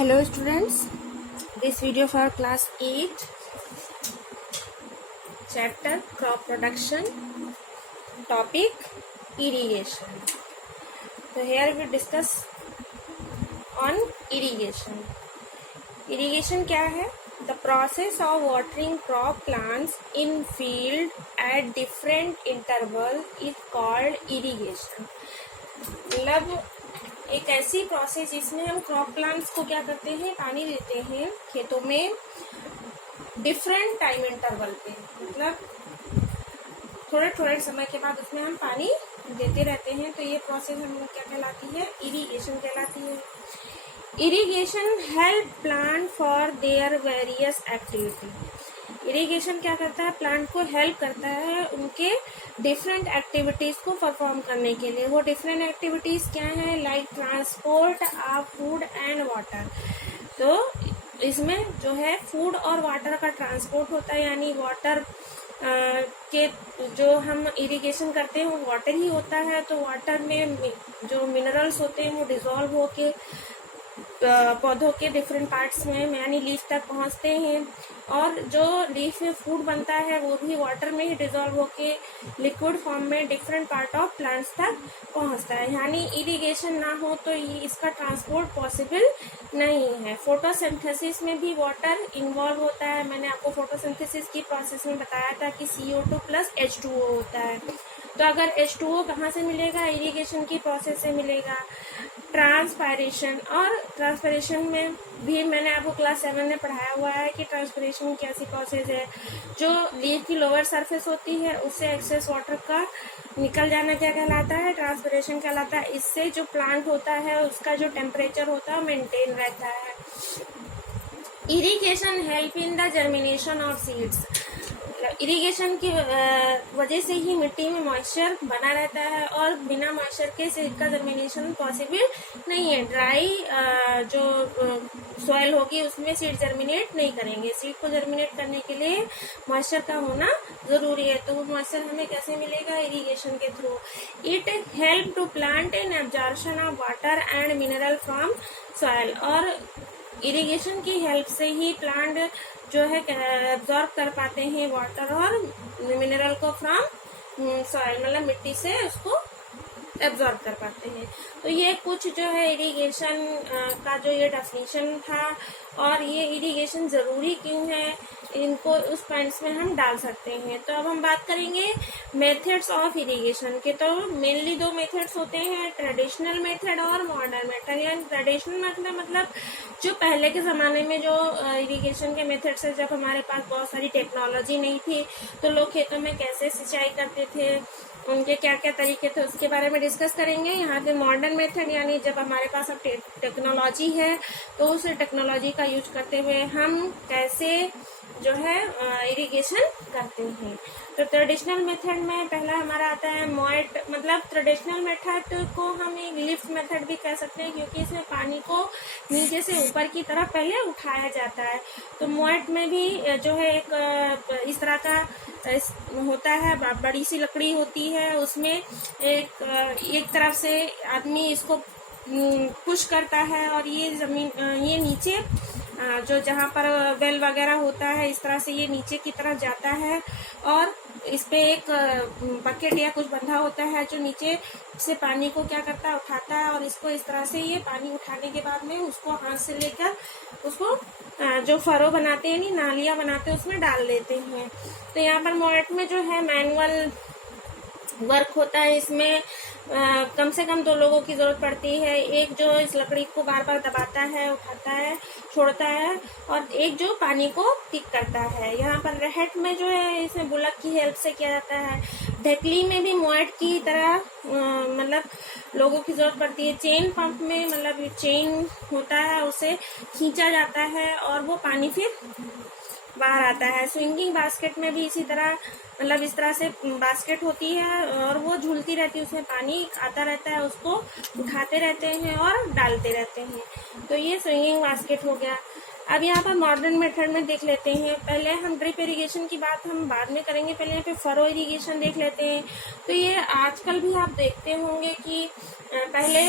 Hello students, this video for class 8, chapter crop production, topic irrigation. So here we discuss on irrigation. Irrigation क्या है? The process of watering crop plants in field at different interval is called irrigation. मतलब एक ऐसी process जिसमें हम crop plants को क्या करते हैं, पानी देते हैं खेतों में डिफरेंट टाइम इंटरवल पे, मतलब थोड़े थोड़े समय के बाद उसमें हम पानी देते रहते हैं। तो ये प्रोसेस हम लोग क्या कहलाती है? इरिगेशन कहलाती है। Irrigation help plant for their various activity. Irrigation क्या करता है? प्लांट को हेल्प करता है उनके डिफरेंट एक्टिविटीज को परफॉर्म करने के लिए। वो डिफरेंट एक्टिविटीज क्या है? Like transport of food and water. तो इसमें जो है फूड और वाटर का ट्रांसपोर्ट होता है, यानी वाटर के जो हम इरिगेशन करते हैं वो वाटर ही होता है। तो वाटर में जो मिनरल्स होते हैं वो डिजोल्व होके पौधों के डिफरेंट पार्ट्स में यानी लीफ तक पहुंचते हैं, और जो लीफ में फूड बनता है वो भी वाटर में ही डिजोल्व होके लिक्विड फॉर्म में डिफरेंट पार्ट ऑफ प्लांट्स तक पहुंचता है। यानी इरिगेशन ना हो तो ये इसका ट्रांसपोर्ट पॉसिबल नहीं है। फोटोसिंथेसिस में भी वाटर इन्वॉल्व होता है। मैंने आपको फोटोसिंथेसिस की प्रोसेस में बताया था कि CO2 प्लस H2O होता है। तो अगर H2O कहाँ से मिलेगा? इरिगेशन की प्रोसेस से मिलेगा। ट्रांसपायरेशन, और ट्रांसपायरेशन में भी मैंने आपको क्लास 7 में पढ़ाया हुआ है कि ट्रांसपायरेशन की ऐसी प्रोसेस है जो लीफ की लोअर सरफेस होती है उससे एक्सेस वाटर का निकल जाना क्या कहलाता है? ट्रांसपायरेशन कहलाता है। इससे जो प्लांट होता है उसका जो टेम्परेचर होता है मेंटेन रहता है। Irrigation help in the germination of seeds. Irrigation की वजह से ही मिट्टी में मॉइस्चर बना रहता है, और बिना मॉइस्चर के सीड का जर्मिनेशन पॉसिबल नहीं है। ड्राई जो सॉइल होगी उसमें सीड जर्मिनेट नहीं करेंगे। सीड को जर्मिनेट करने के लिए मॉइस्चर का होना जरूरी है। तो वो मॉइस्चर हमें कैसे मिलेगा? इरिगेशन के थ्रू। It help to plant in absorption of water and mineral from soil. और इरिगेशन की हेल्प से ही प्लांट जो है एब्जॉर्ब कर पाते हैं वाटर और मिनरल को फ्रॉम सॉइल, मतलब मिट्टी से उसको एब्जॉर्ब कर पाते हैं। तो ये कुछ जो है इरिगेशन का जो ये डेफिनेशन था, और ये इरिगेशन जरूरी क्यों है इनको उस पॉइंट्स में हम डाल सकते हैं। तो अब हम बात करेंगे मेथड्स ऑफ इरिगेशन के। तो मेनली दो मेथड्स होते हैं, ट्रेडिशनल मेथड और मॉडर्न मेथड। यानी ट्रेडिशनल मेथड मतलब जो पहले के ज़माने में जो इरिगेशन के मेथड्स है, जब हमारे पास बहुत सारी टेक्नोलॉजी नहीं थी तो लोग खेतों में कैसे सिंचाई करते थे, उनके क्या क्या तरीके थे, उसके बारे में डिस्कस करेंगे। यहाँ पे मॉडर्न मेथड यानी जब हमारे पास अब टेक्नोलॉजी है तो उस टेक्नोलॉजी का यूज करते हुए हम कैसे जो है इरिगेशन करते हैं। तो ट्रेडिशनल मेथड में पहला हमारा आता है मोएट। मतलब ट्रेडिशनल मेथड को हम एक लिफ्ट मेथड भी कह सकते हैं, क्योंकि इसमें पानी को नीचे से ऊपर की तरफ पहले उठाया जाता है। तो मोएट में भी जो है एक इस तरह का होता है, बड़ी सी लकड़ी होती है, उसमें एक तरफ से आदमी इसको पुश करता है और ये जमीन ये नीचे जो जहाँ पर वेल वगैरह होता है इस तरह से ये नीचे की तरफ जाता है, और इस पे एक बकेट या कुछ बंधा होता है जो नीचे से पानी को क्या करता है? उठाता है। और इसको इस तरह से ये पानी उठाने के बाद में उसको हाथ से लेकर उसको जो फरो बनाते हैं, नहीं नालियां बनाते हैं, उसमें डाल देते हैं। तो यहाँ पर मोएट में जो है मैनुअल वर्क होता है। इसमें कम से कम 2 लोगों की जरूरत पड़ती है। एक जो इस लकड़ी को बार बार दबाता है, उठाता है, छोड़ता है, और एक जो पानी को पिक करता है। यहाँ पर रेहट में जो है इसमें बुलक की हेल्प से किया जाता है। ढकली में भी मोएट की तरह मतलब लोगों की जरूरत पड़ती है। चेन पंप में मतलब चेन होता है, उसे खींचा जाता है और वो पानी फिर बाहर आता है। स्विंगिंग बास्केट में भी इसी तरह, मतलब इस तरह से बास्केट होती है और वो झूलती रहती है, उसमें पानी आता रहता है, उसको उठाते रहते हैं और डालते रहते हैं। तो ये स्विंगिंग बास्केट हो गया। अब यहाँ पर मॉडर्न मेथड में देख लेते हैं। पहले हम ड्रिप इरिगेशन की बात हम बाद में करेंगे, पहले यहाँ पे फरो इरिगेशन देख लेते हैं। तो ये आजकल भी आप देखते होंगे कि पहले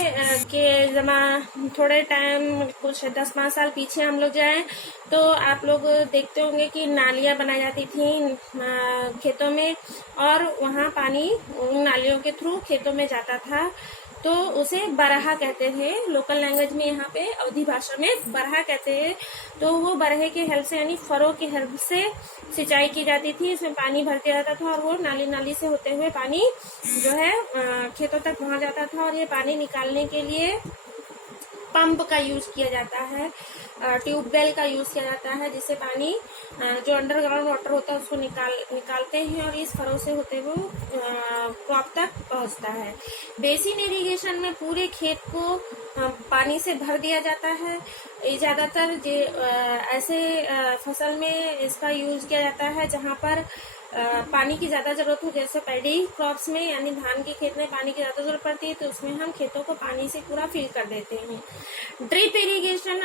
के थोड़े टाइम कुछ 10-5 साल पीछे हम लोग जाएं तो आप लोग देखते होंगे कि नालियां बनाई जाती थी खेतों में, और वहाँ पानी उन नालियों के थ्रू खेतों में जाता था। तो उसे बरहा कहते थे, लोकल लैंग्वेज में यहाँ पे अवधी भाषा में बरहा कहते हैं। तो वो बरहे के हेल्प से यानी फरो के हेल्प से सिंचाई की जाती थी। इसमें पानी भर दिया जाता था और वो नाली नाली से होते हुए पानी जो है खेतों तक पहुंच जाता था। और ये पानी निकालने के लिए पंप का यूज किया जाता है, ट्यूबवेल का यूज किया जाता है, जिससे पानी जो अंडरग्राउंड वाटर होता है उसको निकालते हैं और इस फरो से होते हुए क्रॉप तक पहुंचता है। बेसिन इरिगेशन में पूरे खेत को पानी से भर दिया जाता है। ज्यादातर ऐसे फसल में इसका यूज किया जाता है जहां पर पानी की ज्यादा जरूरत हो, जैसे पैडी क्रॉप्स में यानी धान के खेत में पानी की ज्यादा जरूरत पड़ती है, तो उसमें हम खेतों को पानी से पूरा फिल कर देते हैं। ड्रिप इरिगेशन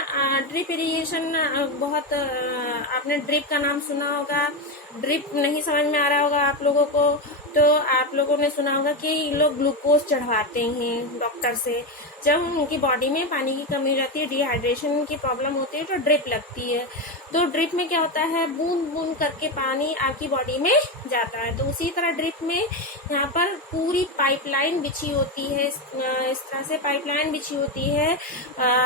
बहुत आपने ड्रिप का नाम सुना होगा। ड्रिप नहीं समझ में आ रहा होगा आप लोगों को, तो आप लोगों ने सुना होगा कि लोग ग्लूकोज चढ़वाते हैं डॉक्टर से जब उनकी बॉडी में पानी की कमी हो जाती है, डिहाइड्रेशन की प्रॉब्लम होती है, तो ड्रिप लगती है। तो ड्रिप में क्या होता है, बूंद बूंद करके पानी आपकी बॉडी में जाता है। तो उसी तरह ड्रिप में यहाँ पर पूरी पाइपलाइन बिछी होती है, इस तरह से पाइपलाइन बिछी होती है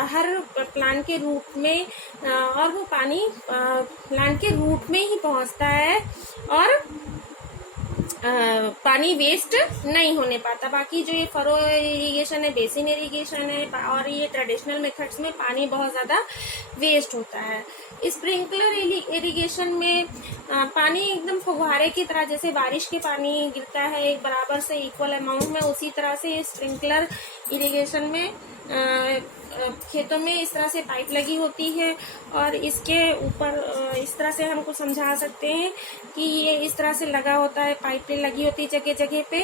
हर प्लांट के रूट में, और वो पानी प्लांट के रूट में ही पहुंचता है और पानी वेस्ट नहीं होने पाता। बाकी जो ये फरो इरिगेशन है, बेसिन इरिगेशन है और ये ट्रेडिशनल मेथड्स में पानी बहुत ज्यादा वेस्ट होता है। स्प्रिंकलर इरिगेशन में पानी एकदम फुहारे की तरह, जैसे बारिश के पानी गिरता है एक बराबर से इक्वल अमाउंट में, उसी तरह से स्प्रिंकलर इरिगेशन में खेतों में इस तरह से पाइप लगी होती है और इसके ऊपर इस तरह से हमको समझा सकते हैं कि ये इस तरह से लगा होता है, पाइपें लगी होती है जगह जगह पे,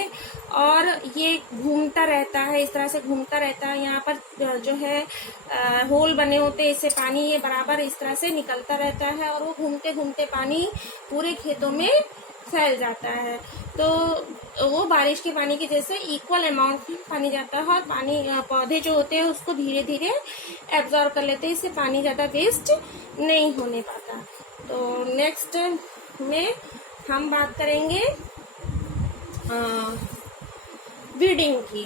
और ये घूमता रहता है, इस तरह से घूमता रहता है। यहाँ पर जो है होल बने होते हैं, इससे पानी ये बराबर इस तरह से निकलता रहता है और वो घूमते घूमते पानी पूरे खेतों में फैल जाता है। तो वो बारिश के पानी के जैसे इक्वल अमाउंट में पानी जाता है और पानी पौधे जो होते हैं उसको धीरे धीरे एब्जॉर्ब कर लेते हैं, इससे पानी ज्यादा वेस्ट नहीं होने पाता। तो नेक्स्ट में हम बात करेंगे वीडिंग की।